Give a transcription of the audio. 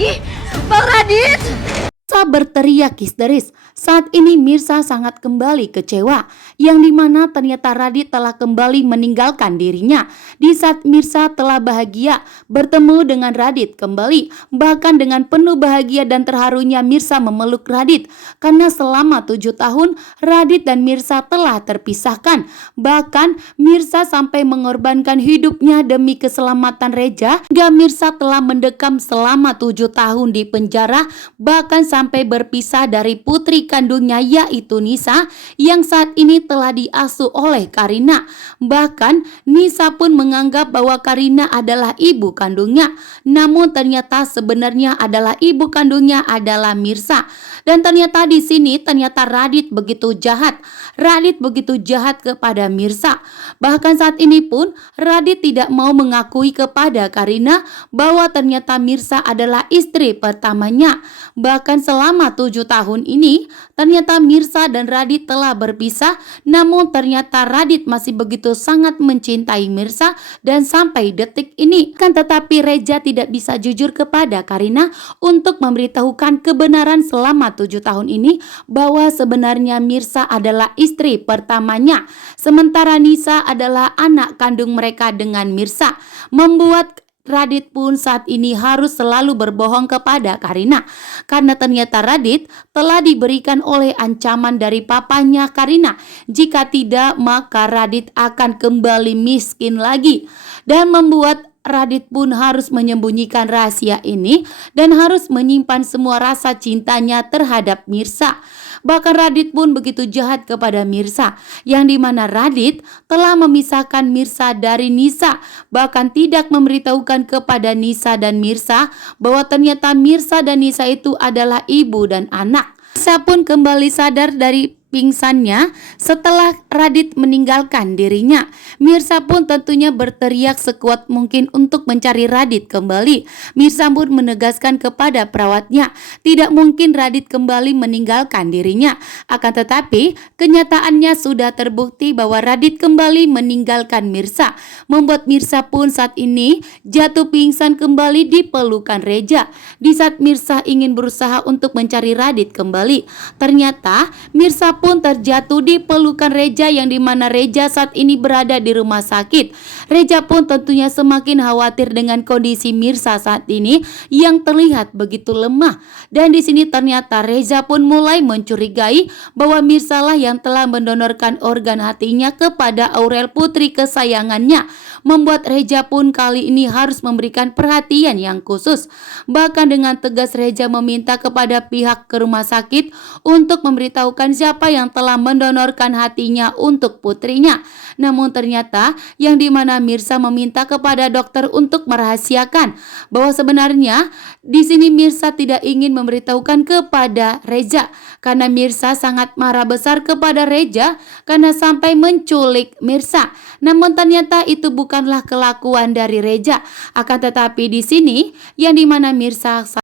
lagi? Bang Radit! Mirsa berteriak histeris. Saat ini Mirsa sangat kembali kecewa, yang dimana ternyata Radit telah kembali meninggalkan dirinya. Di saat Mirsa telah bahagia bertemu dengan Radit kembali, bahkan dengan penuh bahagia dan terharunya Mirsa memeluk Radit, karena selama 7 tahun Radit dan Mirsa telah terpisahkan. Bahkan Mirsa sampai mengorbankan hidupnya demi keselamatan Reja, hingga Mirsa telah mendekam selama 7 tahun di penjara, bahkan sampai berpisah dari putri kandungnya yaitu Nisa, yang saat ini telah diasuh oleh Karina. Bahkan Nisa pun menganggap bahwa Karina adalah ibu kandungnya, namun ternyata sebenarnya adalah ibu kandungnya adalah Mirsa. Dan ternyata di sini ternyata Radit begitu jahat. Radit begitu jahat kepada Mirsa. Bahkan saat ini pun Radit tidak mau mengakui kepada Karina bahwa ternyata Mirsa adalah istri pertamanya. Bahkan selama 7 tahun ini ternyata Mirsa dan Radit telah berpisah, namun ternyata Radit masih begitu sangat mencintai Mirsa dan sampai detik ini. Kan tetapi Reja tidak bisa jujur kepada Karina untuk memberitahukan kebenaran selama 7 tahun ini bahwa sebenarnya Mirsa adalah istri pertamanya, sementara Nisa adalah anak kandung mereka dengan Mirsa. Membuat Radit pun saat ini harus selalu berbohong kepada Karina, karena ternyata Radit telah diberikan oleh ancaman dari papanya Karina. Jika tidak, maka Radit akan kembali miskin lagi, dan membuat Radit pun harus menyembunyikan rahasia ini dan harus menyimpan semua rasa cintanya terhadap Mirsa. Bahkan Radit pun begitu jahat kepada Mirsa, yang dimana Radit telah memisahkan Mirsa dari Nisa, bahkan tidak memberitahukan kepada Nisa dan Mirsa bahwa ternyata Mirsa dan Nisa itu adalah ibu dan anak. Nisa pun kembali sadar dari pingsannya setelah Radit meninggalkan dirinya. Mirsa pun tentunya berteriak sekuat mungkin untuk mencari Radit kembali. Mirsa pun menegaskan kepada perawatnya, tidak mungkin Radit kembali meninggalkan dirinya. Akan tetapi kenyataannya sudah terbukti bahwa Radit kembali meninggalkan Mirsa, membuat Mirsa pun saat ini jatuh pingsan kembali di pelukan Reja. Di saat Mirsa ingin berusaha untuk mencari Radit kembali, ternyata Mirsa pun terjatuh di pelukan Reja, yang dimana Reja saat ini berada di rumah sakit. Reja pun tentunya semakin khawatir dengan kondisi Mirsa saat ini yang terlihat begitu lemah. Dan di sini ternyata Reja pun mulai mencurigai bahwa Mirsa lah yang telah mendonorkan organ hatinya kepada Aurel, putri kesayangannya, membuat Reja pun kali ini harus memberikan perhatian yang khusus. Bahkan dengan tegas Reja meminta kepada pihak ke rumah sakit untuk memberitahukan siapa yang telah mendonorkan hatinya untuk putrinya. Namun ternyata yang dimana Mirsa meminta kepada dokter untuk merahasiakan bahwa sebenarnya di sini Mirsa tidak ingin memberitahukan kepada Reja, karena Mirsa sangat marah besar kepada Reja karena sampai menculik Mirsa. Namun ternyata itu bukanlah kelakuan dari Reja. Akan tetapi di sini yang dimana Mirsa